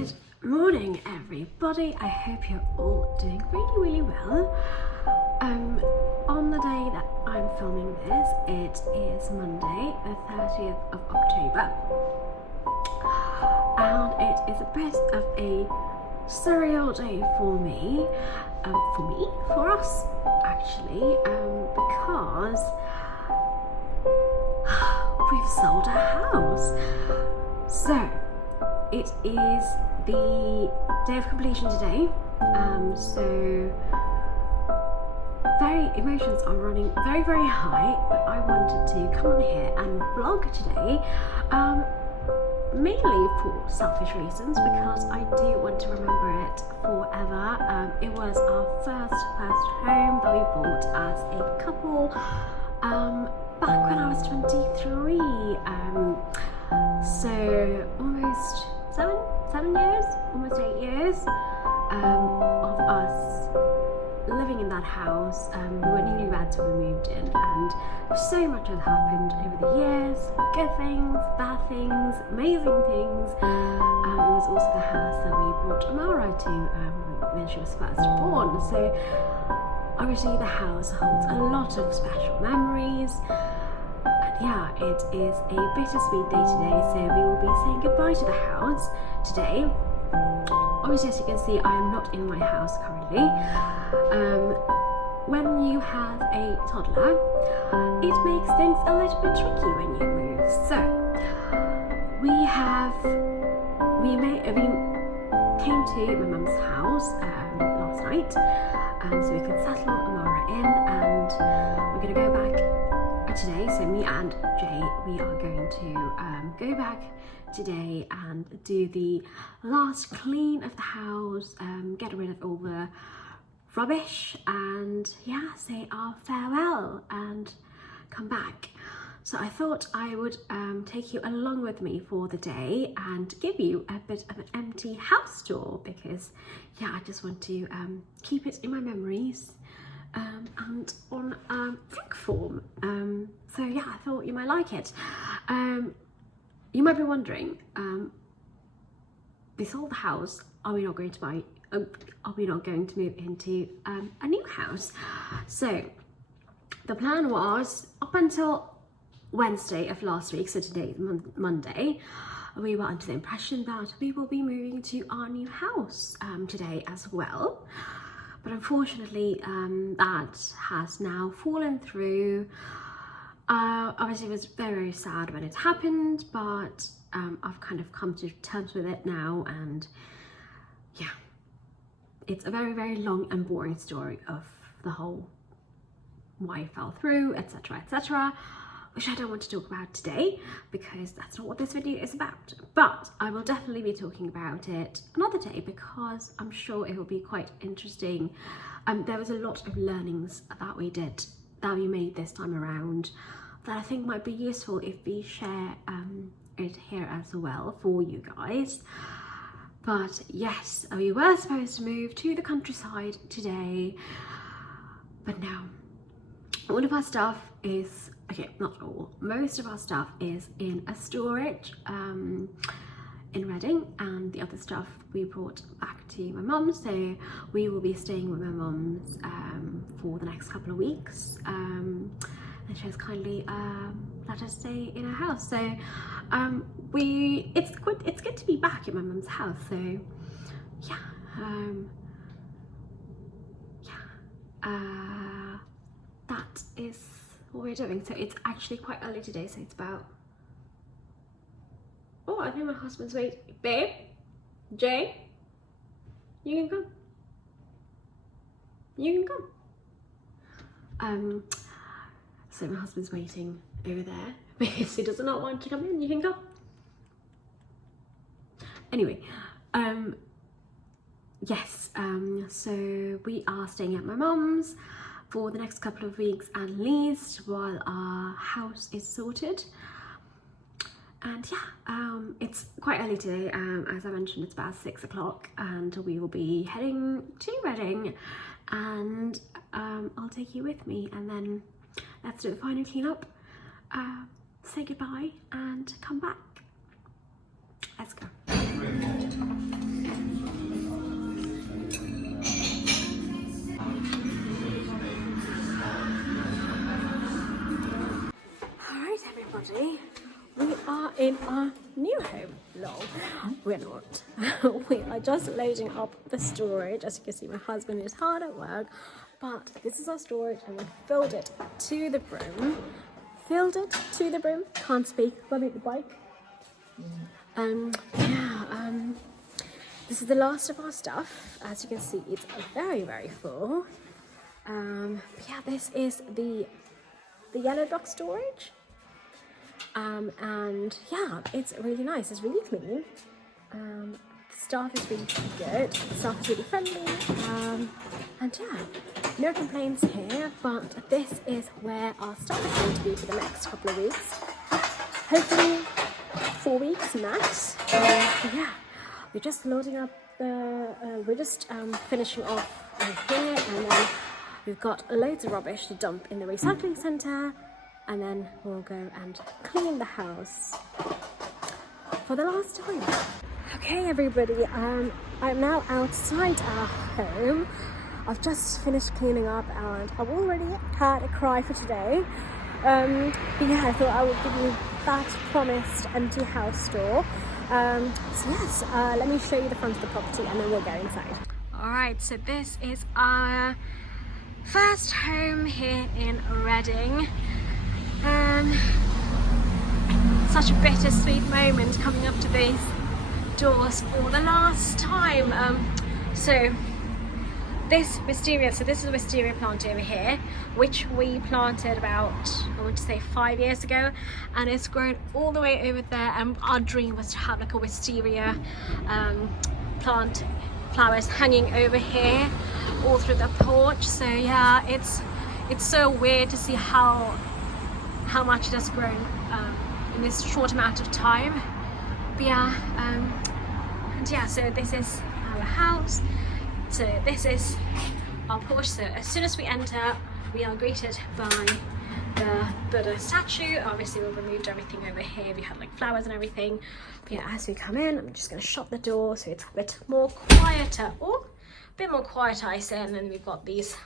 Good morning, everybody. I hope you're all doing really well. On the day that I'm filming this, it is Monday, the 30th of October, and it is a bit of a surreal day for us, actually, because we've sold our house. So it is the day of completion today, so emotions are running very high, but I wanted to come on here and vlog today, mainly for selfish reasons, because I do want to remember it forever. It was our first home that we bought as a couple, back when I was 23, so almost 7 years, almost 8 years of us living in that house. We were newlyweds when we moved in, and so much has happened over the years. Good things, bad things, amazing things. It was also the house that we brought Amara to when she was first born, so obviously the house holds a lot of special memories. Yeah, it is a bittersweet day today, so we will be saying goodbye to the house today. Obviously, as you can see, I am not in my house currently. When you have a toddler, it makes things a little bit tricky when you move. So we came to my mum's house last night, so we could settle Amara in, and we're going to go back today. So me and Jay, we are going to go back today and do the last clean of the house, get rid of all the rubbish, and yeah, say our farewell and come back. So I thought I would take you along with me for the day and give you a bit of an empty house tour, because yeah, I just want to keep it in my memories and on vlog form. So yeah, I thought you might like it. You might be wondering, we sold the house, are we not going to move into a new house? So the plan was, up until Wednesday of last week, so today is Monday, we were under the impression that we will be moving to our new house today as well. But unfortunately, that has now fallen through. Obviously, it was very sad when it happened, but I've kind of come to terms with it now, and yeah, it's a very long and boring story of the whole why it fell through, etc, which I don't want to talk about today, because that's not what this video is about. But I will definitely be talking about it another day, because I'm sure it will be quite interesting. There was a lot of learnings that we made this time around that I think might be useful if we share it here as well for you guys. But yes, we were supposed to move to the countryside today, but now all of our stuff is, okay, not all, most of our stuff is in a storage in Reading, and the other stuff we brought back to my mum's. So we will be staying with my mum's for the next couple of weeks, and she has kindly let us stay in her house. So it's good to be back at my mum's house. So yeah, that is what we're doing. So it's actually quite early today, so it's about, oh, I think my husband's waiting. Babe, Jay, you can come. You can come. So my husband's waiting over there because he does not want to come in. You can come. Anyway, yes, so we are staying at my mum's for the next couple of weeks at least, while our house is sorted. And yeah, it's quite early today. As I mentioned, it's about 6 o'clock, and we will be heading to Reading, and I'll take you with me, and then let's do the final clean up, say goodbye and come back. Let's go. in our new home. Lol, we're not. We are just loading up the storage. As you can see, my husband is hard at work, but this is our storage and we filled it to the brim. Filled it to the brim. Can't speak. Let me the bike. This is the last of our stuff. As you can see, it's very, very full. Yeah, this is the yellow box storage. And yeah, it's really nice. It's really clean. The staff is really good. The staff is really friendly. And yeah, no complaints here. But this is where our stuff is going to be for the next couple of weeks. Hopefully 4 weeks max. Yeah, we're just loading up we're just finishing off here, and then we've got loads of rubbish to dump in the recycling centre, and then we'll go and clean the house for the last time. Okay everybody, I'm now outside our home. I've just finished cleaning up and I've already had a cry for today. But yeah, I thought I would give you that promised empty house tour. So yes, let me show you the front of the property and then we'll go inside. Alright, so this is our first home here in Reading. Such a bittersweet moment coming up to these doors for the last time. So this wisteria, so this is a wisteria plant over here, which we planted about, I want to say 5 years ago, and it's grown all the way over there, and our dream was to have like a wisteria plant flowers hanging over here all through the porch. So yeah, it's so weird to see how much it has grown in this short amount of time. But yeah, and yeah, so this is our house. So this is our porch. So as soon as we enter, we are greeted by the Buddha statue. Obviously we've removed everything over here. We had like flowers and everything. But yeah, as we come in, I'm just going to shut the door so it's a bit more quieter. Oh, a bit more quiet, I say. And then we've got these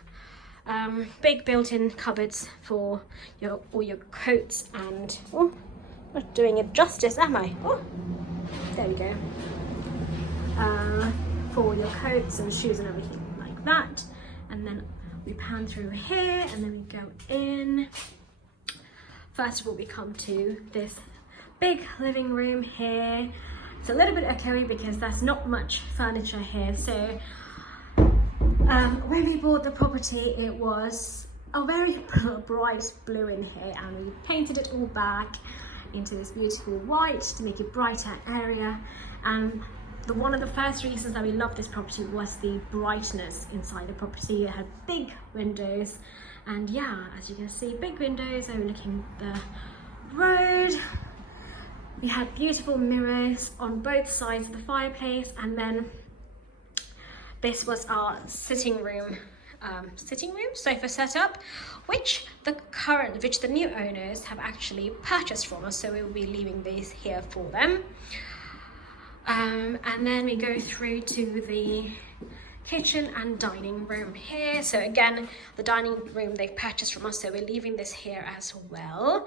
big built-in cupboards for all your coats and, oh, I'm not doing it justice, am I? Oh, there we go. For your coats and shoes and everything like that. And then we pan through here and then we go in. First of all, we come to this big living room here. It's a little bit echoey because there's not much furniture here. So when we bought the property, it was a very bright blue in here, and we painted it all back into this beautiful white to make it brighter area. And one of the first reasons that we loved this property was the brightness inside the property. It had big windows, and yeah, as you can see, big windows overlooking the road. We had beautiful mirrors on both sides of the fireplace, and then this was our sitting room sofa setup, which the new owners have actually purchased from us. So we will be leaving these here for them. And then we go through to the kitchen and dining room here. So again, the dining room they've purchased from us, so we're leaving this here as well.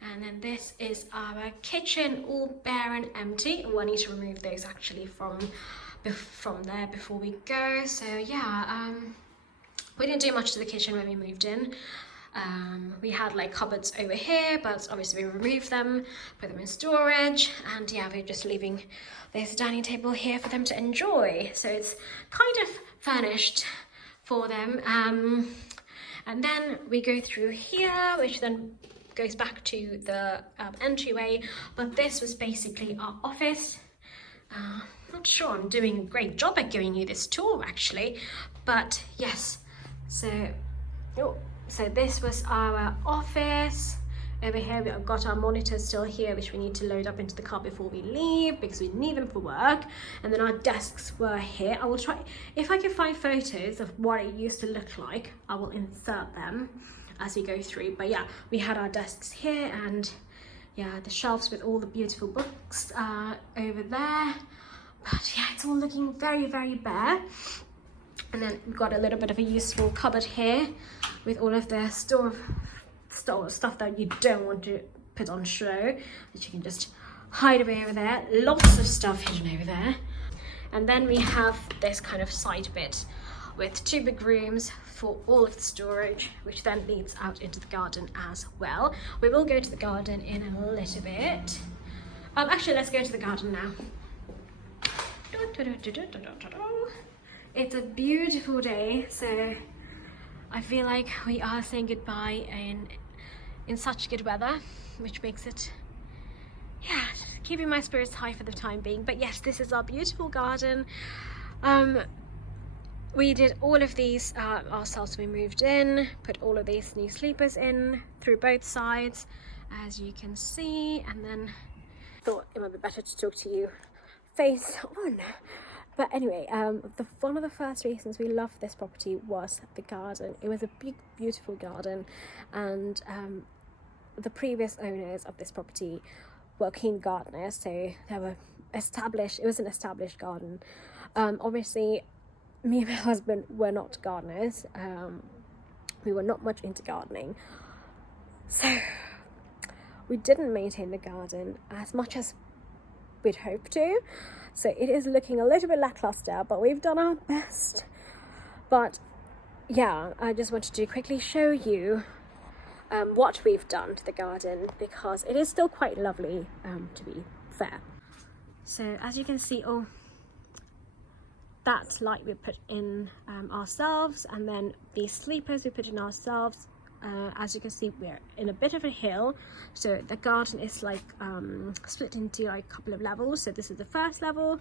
And then this is our kitchen, all bare and empty. We'll need to remove those actually from there before we go. So yeah, we didn't do much to the kitchen when we moved in. We had like cupboards over here, but obviously we removed them, put them in storage, and yeah, we're just leaving this dining table here for them to enjoy. So it's kind of furnished for them. And then we go through here, which then goes back to the entryway, but this was basically our office. Not sure I'm doing a great job at giving you this tour actually, but yes. So this was our office. Over here we've got our monitors still here, which we need to load up into the car before we leave because we need them for work. And then our desks were here. I will try, if I can find photos of what it used to look like, I will insert them as we go through. But yeah, we had our desks here, and yeah, the shelves with all the beautiful books over there. But yeah, it's all looking very, very bare. And then we've got a little bit of a useful cupboard here with all of the stuff that you don't want to put on show, that you can just hideaway over there, lots of stuff hidden over there. And then we have this kind of side bit with 2 big rooms for all of the storage, which then leads out into the garden as well. We will go to the garden in a little bit. Actually, let's go to the garden now. It's a beautiful day, so I feel like we are saying goodbye in such good weather, which makes it, yeah, keeping my spirits high for the time being. But yes, this is our beautiful garden. We did all of these ourselves. We moved in, put all of these new sleepers in through both sides, as you can see, and then thought it might be better to talk to you face on. But anyway, one of the first reasons we loved this property was the garden. It was a big, beautiful garden, and the previous owners of this property were keen gardeners, so they were established. It was an established garden. Obviously, me and my husband were not gardeners. We were not much into gardening, so we didn't maintain the garden as much as we'd hoped to. So it is looking a little bit lackluster, but we've done our best. But yeah, I just wanted to quickly show you what we've done to the garden, because it is still quite lovely, to be fair. So as you can see, that light we put in ourselves, and then these sleepers we put in ourselves. As you can see, we're in a bit of a hill, so the garden is like split into like a couple of levels. So this is the first level.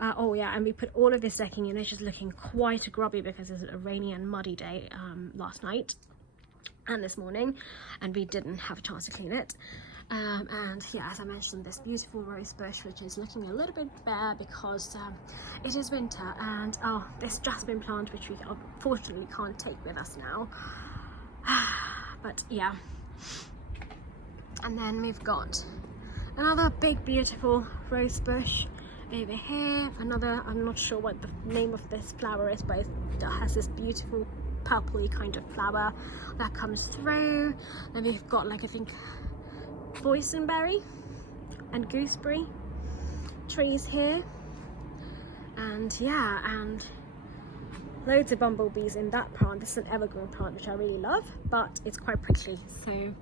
Oh yeah, and we put all of this decking in. It's just looking quite grubby because it's a rainy and muddy day last night and this morning, and we didn't have a chance to clean it. And yeah, as I mentioned, this beautiful rose bush, which is looking a little bit bare because it is winter, and this jasmine plant, which we unfortunately can't take with us now. But yeah, and then we've got another big beautiful rose bush over here. Another, I'm not sure what the name of this flower is, but it has this beautiful purpley kind of flower that comes through. Then we've got, like, I think boysenberry and gooseberry trees here, and yeah, and loads of bumblebees in that plant. This is an evergreen plant, which I really love, but it's quite prickly. So,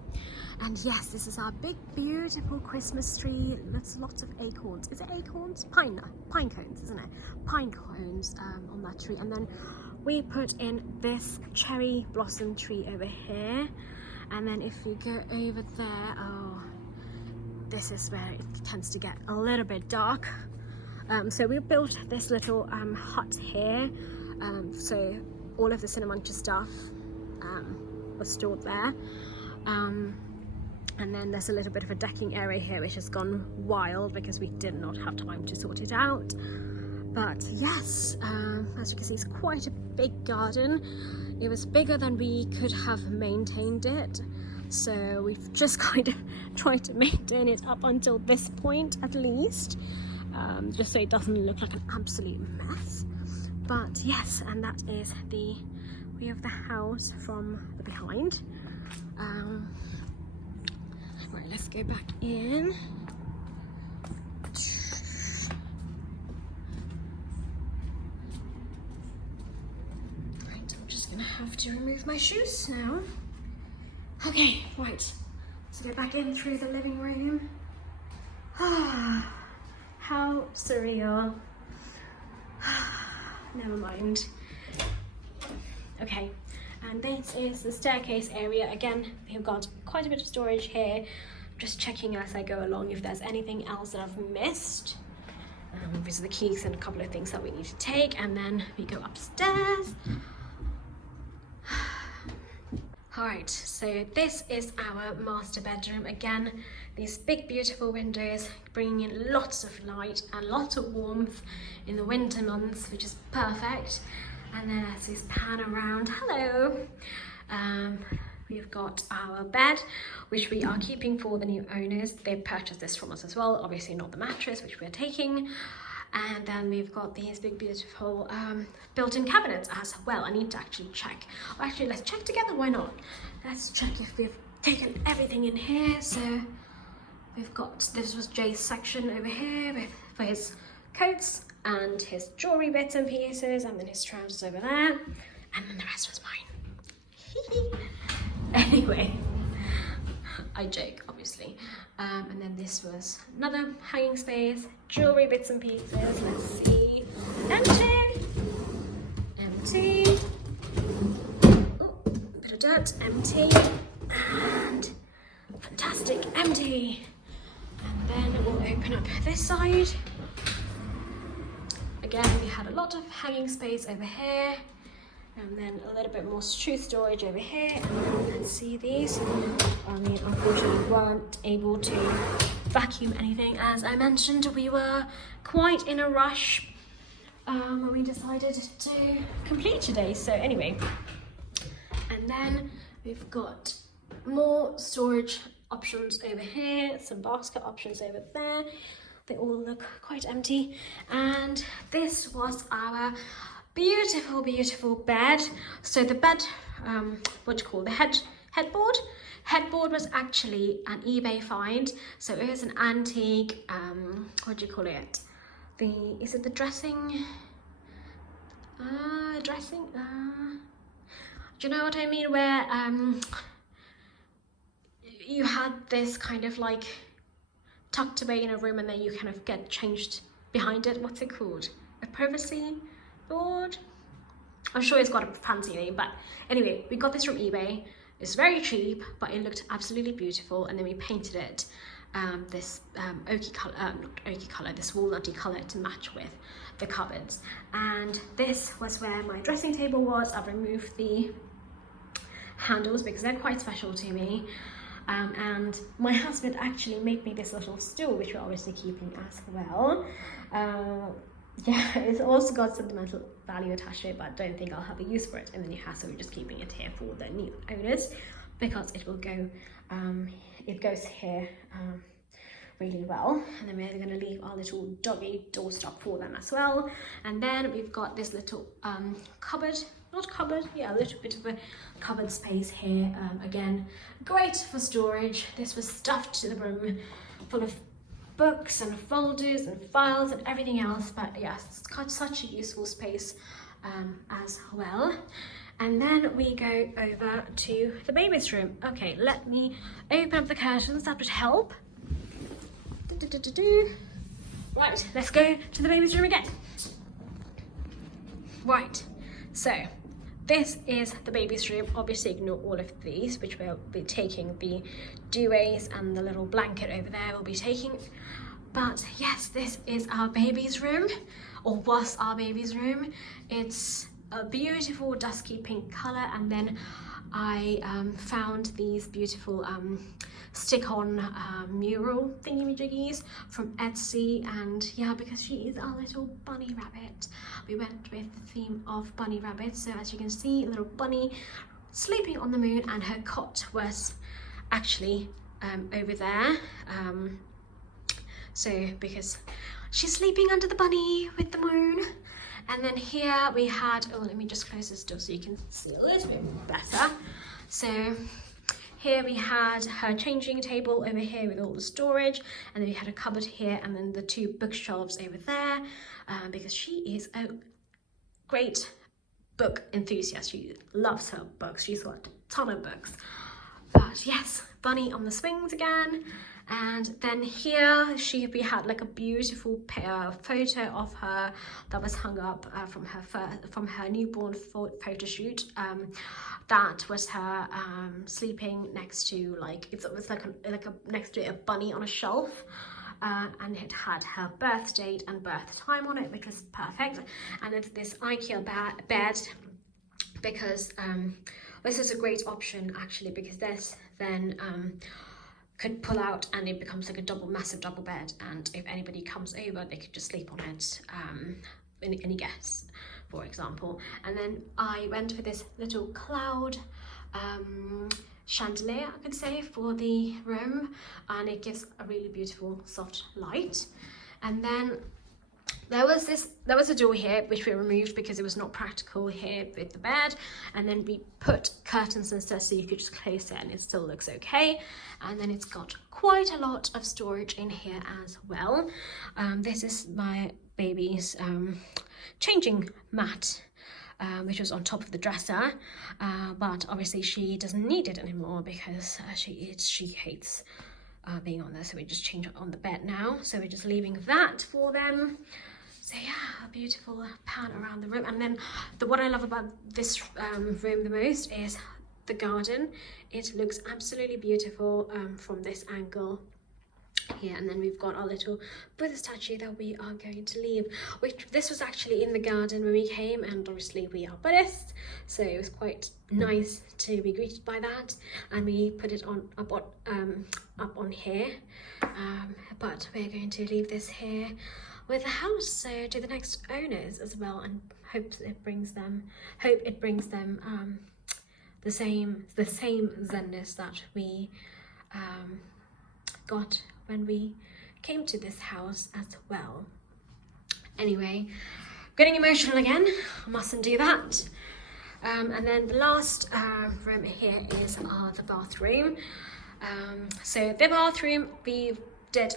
and yes, this is our big beautiful Christmas tree. There's lots of acorns. Is it acorns? Pine cones, isn't it? Pine cones on that tree. And then we put in this cherry blossom tree over here. And then if you go over there, this is where it tends to get a little bit dark. So we built this little hut here. So all of the cinnamon stuff was stored there, and then there's a little bit of a decking area here which has gone wild because we did not have time to sort it out. But yes, as you can see, it's quite a big garden. It was bigger than we could have maintained it, so we've just kind of tried to maintain it up until this point at least, just so it doesn't look like an absolute mess. But yes, and that is the view of the house from the behind. Right, let's go back in. Right, I'm just gonna have to remove my shoes now. Okay, right, let's go back in through the living room. Ah, how surreal. Never mind. Okay, and this is the staircase area. Again, we've got quite a bit of storage here. Just checking as I go along if there's anything else that I've missed. These are the keys and a couple of things that we need to take, and then we go upstairs. Alright, so this is our master bedroom. Again, these big beautiful windows bringing in lots of light and lots of warmth in the winter months, which is perfect. And then as we pan around, hello, we've got our bed, which we are keeping for the new owners. They purchased this from us as well, obviously not the mattress, which we're taking. And then we've got these big beautiful built-in cabinets as well. I need to actually check. Well, actually, let's check together, why not? Let's check if we've taken everything in here. So we've got, this was Jay's section over here for his coats and his jewelry bits and pieces, and then his trousers over there, and then the rest was mine. Anyway, I joke, obviously. And then this was another hanging space, jewelry bits and pieces. Let's see. Empty. Empty. Oh, bit of dirt. Empty. And fantastic. Empty. And then we'll open up this side. Again, we had a lot of hanging space over here. And then a little bit more shoe storage over here. And then let's see these. I mean, unfortunately, we weren't able to vacuum anything. As I mentioned, we were quite in a rush when we decided to complete today. So anyway, and then we've got more storage options over here, some basket options over there. They all look quite empty. And this was our beautiful, beautiful bed. So the bed, what do you call the headboard was actually an eBay find. So it was an antique, what do you call it? Is it the dressing? Do you know what I mean? Where you had this kind of like tucked away in a room, and then you kind of get changed behind it. What's it called? A privacy board? I'm sure it's got a fancy name, but anyway, we got this from eBay. It's very cheap, but it looked absolutely beautiful, and then we painted it this oaky color, not oaky color, this walnutty color to match with the cupboards. And this was where my dressing table was. I've removed the handles because they're quite special to me. And my husband actually made me this little stool, which we're obviously keeping as well. Yeah, it's also got sentimental value attached to it, but I don't think I'll have a use for it in the new house, so we're just keeping it here for the new owners because it will go, it goes here really well. And then we're going to leave our little doggy doorstop for them as well. And then we've got this little cupboard, not cupboard, yeah, a little bit of a cupboard space here. Again, great for storage. This was stuffed to the brim, full of books and folders and files and everything else, but yes, it's got such a useful space as well. And then we go over to the baby's room. Okay, let me open up the curtains, that would help. Right, let's go to the baby's room again. Right, so this is the baby's room. Obviously ignore all of these, which we'll be taking. The duvets and the little blanket over there we'll be taking. But yes, this is our baby's room, or was our baby's room. It's a beautiful dusky pink color, and then I found these beautiful stick-on mural thingy-majiggies from Etsy. And yeah, because she is our little bunny rabbit, we went with the theme of bunny rabbits. So as you can see, a little bunny sleeping on the moon, and her cot was actually over there. So because she's sleeping under the bunny with the moon. And then here we had, oh, let me just close this door so you can see a little bit better. So here we had her changing table over here with all the storage, and then we had a cupboard here, and then the two bookshelves over there, because she is a great book enthusiast. She loves her books. She's got a ton of books. But yes, bunny on the swings again. And then here we had like a beautiful photo of her that was hung up from her newborn photo shoot. That was her sleeping next to, like, it was like next to a bunny on a shelf. And it had her birth date and birth time on it, which was perfect. And it's this IKEA bed, because this is a great option actually, because this then could pull out and it becomes like a massive double bed, and if anybody comes over they could just sleep on it, any guests for example. And then I went for this little cloud chandelier, I could say, for the room, and it gives a really beautiful soft light. And then there was a door here which we removed because it was not practical here with the bed, and then we put curtains instead so you could just close it and it still looks okay. And then it's got quite a lot of storage in here as well. This is my baby's changing mat, which was on top of the dresser, but obviously she doesn't need it anymore because she hates being on there, so we just change it on the bed now. So we're just leaving that for them. So yeah, a beautiful pan around the room. And then what I love about this room the most is the garden. It looks absolutely beautiful from this angle here. And then we've got our little Buddha statue that we are going to leave, which this was actually in the garden when we came, and obviously we are Buddhists, so it was quite nice to be greeted by that, and we put it up on here, but we're going to leave this here with the house, so to the next owners as well, and hope it brings them the same zenness that we got when we came to this house as well. Anyway, getting emotional again, I mustn't do that. And then the last room here is the bathroom. So the bathroom we did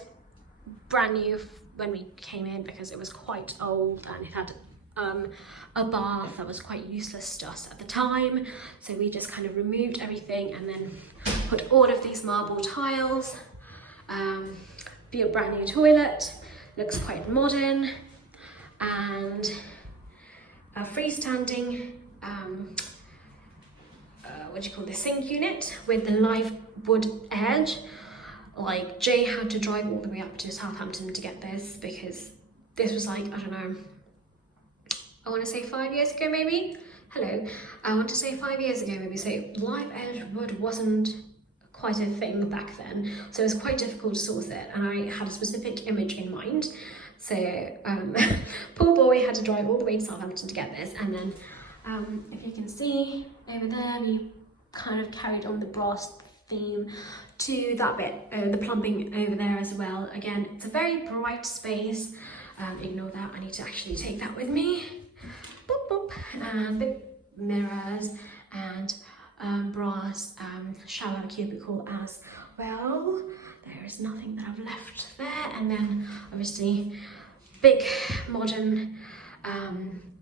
brand new when we came in because it was quite old and it had a bath that was quite useless to us at the time. So we just kind of removed everything and then put all of these marble tiles. Be a brand new toilet, looks quite modern, and a freestanding sink unit with the live wood edge. Like, Jay had to drive all the way up to Southampton to get this because this was like, I don't know, I want to say 5 years ago maybe. I want to say 5 years ago maybe. So live edge wood wasn't quite a thing back then, so it was quite difficult to source it, and I had a specific image in mind. So poor boy had to drive all the way to Southampton to get this, and then if you can see over there, we kind of carried on the brass theme to that bit, the plumbing over there as well. Again, it's a very bright space. Ignore that, I need to actually take that with me. Boop, boop. Big mirrors and brass shower cubicle as well. There is nothing that I've left there. And then obviously big modern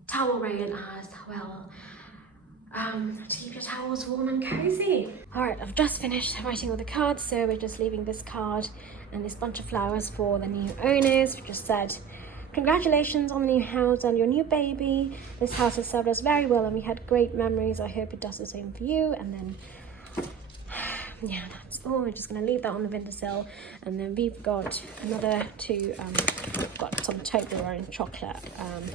towel rail as well, to keep your towels warm and cozy. All right, I've just finished writing all the cards, so we're just leaving this card and this bunch of flowers for the new owners. We just said, congratulations on the new house and your new baby. This house has served us very well and we had great memories. I hope it does the same for you. And then, yeah, that's all. We're just going to leave that on the windowsill. And then we've got another two, we've got some Toblerone chocolate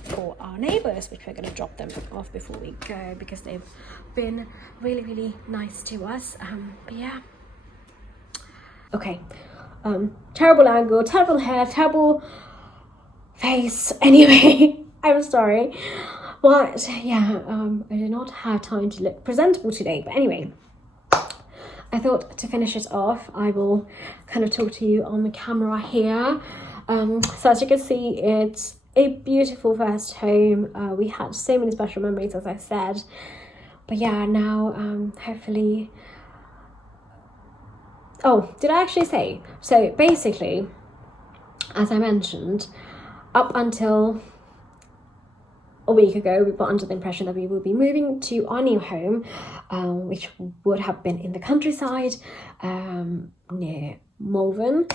for our neighbours, which we're going to drop them off before we go because they've been really, really nice to us. But yeah. Okay. Terrible angle, terrible hair, terrible face. Anyway, I'm sorry, but yeah, I did not have time to look presentable today. But anyway, I thought to finish it off, I will kind of talk to you on the camera here. So as you can see, it's a beautiful first home. We had so many special memories, as I said. But yeah, now hopefully. Oh, did I actually say? So basically, as I mentioned, up until a week ago, we were under the impression that we will be moving to our new home, which would have been in the countryside, near Malvern,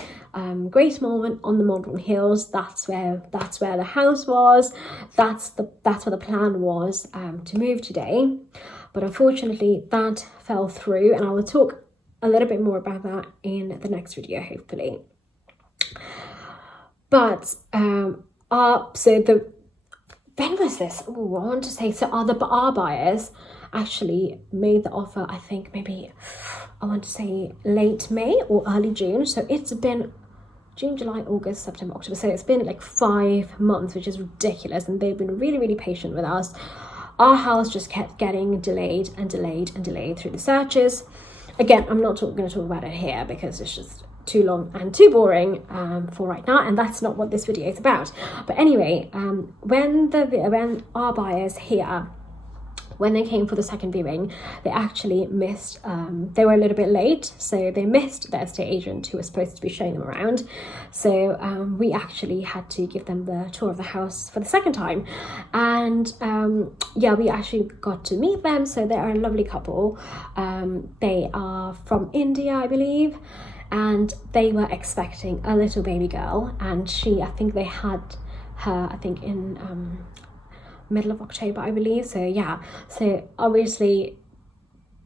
Great Malvern on the Malvern Hills. That's where the house was. That's where the plan was to move today. But unfortunately, that fell through, and I will talk a little bit more about that in the next video, hopefully. But when was this? Oh, I want to say, so our buyers actually made the offer, I think maybe, I want to say late May or early June. So it's been June, July, August, September, October. So it's been like 5 months, which is ridiculous. And they've been really, really patient with us. Our house just kept getting delayed and delayed and delayed through the searches. Again, I'm not going to talk about it here because it's just too long and too boring for right now, and that's not what this video is about. But anyway, when our buyers here, when they came for the second viewing, they actually missed, they were a little bit late, so they missed the estate agent who was supposed to be showing them around. So we actually had to give them the tour of the house for the second time. And yeah, we actually got to meet them. So they are a lovely couple. They are from India, I believe, and they were expecting a little baby girl. And I think they had her, I think in middle of October, I believe. So yeah, so obviously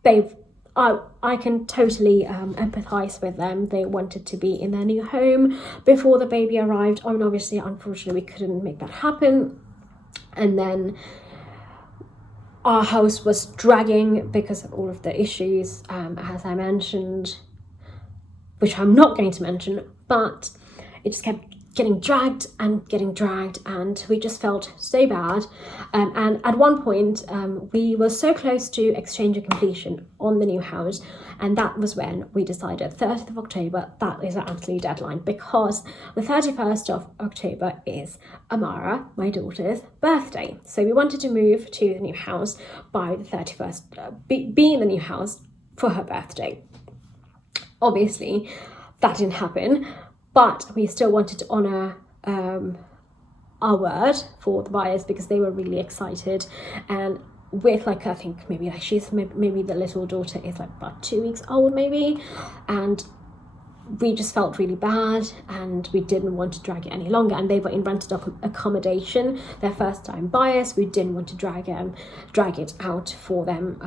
I can totally empathize with them. They wanted to be in their new home before the baby arrived, and obviously unfortunately we couldn't make that happen. And then our house was dragging because of all of the issues, as I mentioned, which I'm not going to mention, but it just kept getting dragged, and we just felt so bad. And at one point we were so close to exchange and completion on the new house, and that was when we decided 30th of October, that is our absolute deadline, because the 31st of October is Amara, my daughter's birthday. So we wanted to move to the new house by the 31st, be in the new house for her birthday. Obviously that didn't happen, but we still wanted to honour our word for the buyers, because they were really excited. And with I think maybe maybe the little daughter is about 2 weeks old maybe, and we just felt really bad, and we didn't want to drag it any longer. And they were in rented accommodation, their first time buyers. We didn't want to drag it out for them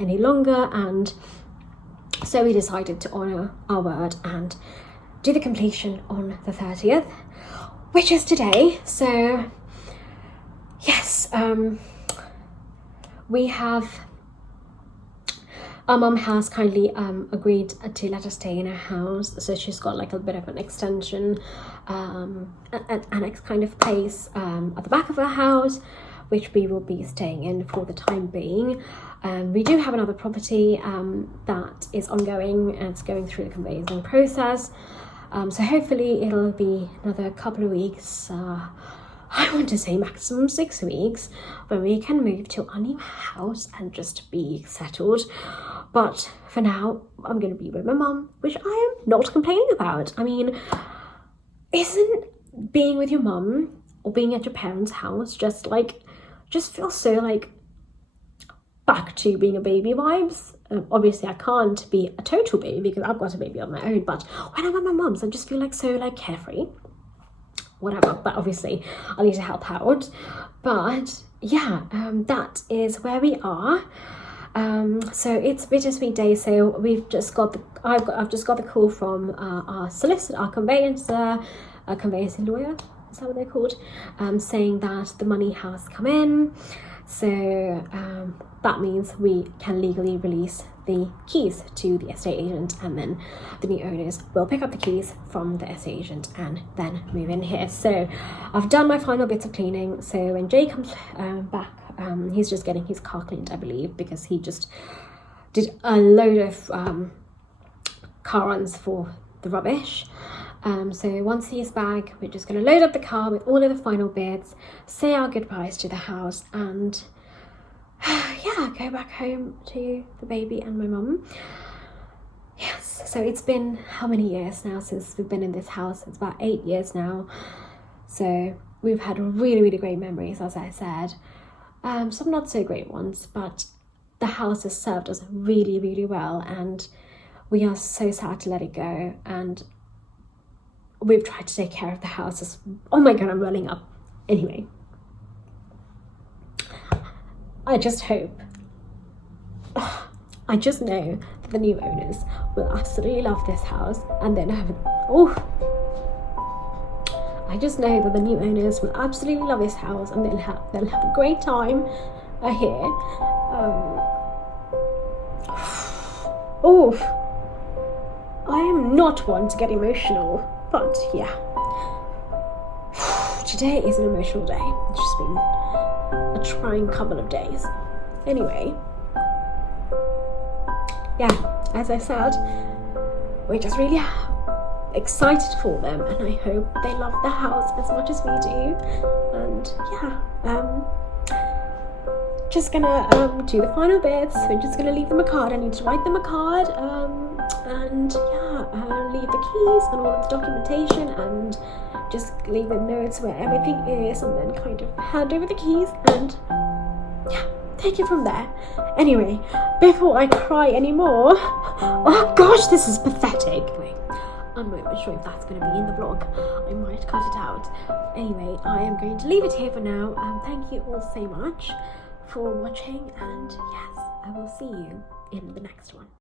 any longer, and so we decided to honour our word and do the completion on the 30th, which is today. So yes, we have, our mum has kindly agreed to let us stay in her house. So she's got a bit of an extension, an annex kind of place at the back of her house, which we will be staying in for the time being. We do have another property that is ongoing, and it's going through the conveyancing process. So hopefully it'll be another couple of weeks, I want to say maximum 6 weeks, when we can move to our new house and just be settled. But for now, I'm going to be with my mum, which I am not complaining about. I mean, isn't being with your mum or being at your parents' house just feels so back to being a baby vibes? Obviously I can't be a total baby because I've got a baby of my own, but when I'm at my mum's I just feel so carefree, whatever. But obviously I need to help out. But yeah, that is where we are. So it's a bittersweet day. So we've just got I've just got the call from our solicitor, our conveyancing lawyer, is that what they're called, saying that the money has come in. So that means we can legally release the keys to the estate agent, and then the new owners will pick up the keys from the estate agent and then move in here. So I've done my final bits of cleaning. So when Jay comes back, he's just getting his car cleaned, I believe, because he just did a load of car runs for the rubbish. So once he's back, we're just going to load up the car with all of the final bits, say our goodbyes to the house, and yeah, go back home to the baby and my mum. Yes, so it's been how many years now since we've been in this house? It's about 8 years now. So we've had really, really great memories, as I said. Some not so great ones, but the house has served us really, really well, and we are so sad to let it go. And we've tried to take care of the house. Oh my god, I'm rolling up. Anyway, I just hope, I just know that the new owners will absolutely love this house, and then I just know that the new owners will absolutely love this house, and they'll have a great time here. I am not one to get emotional, but yeah, today is an emotional day. It's just been a trying couple of days. Anyway, yeah, as I said, we're just really excited for them, and I hope they love the house as much as we do. And yeah, just gonna do the final bits. So just gonna leave them a card. I need to write them a card, and yeah, leave the keys and all of the documentation, and just leave the notes where everything is, and then kind of hand over the keys and yeah, take it from there. Anyway, before I cry anymore, oh gosh, this is pathetic. Wait, I'm not even sure if that's going to be in the vlog. I might cut it out. Anyway, I am going to leave it here for now. Thank you all so much for watching, and yes, I will see you in the next one.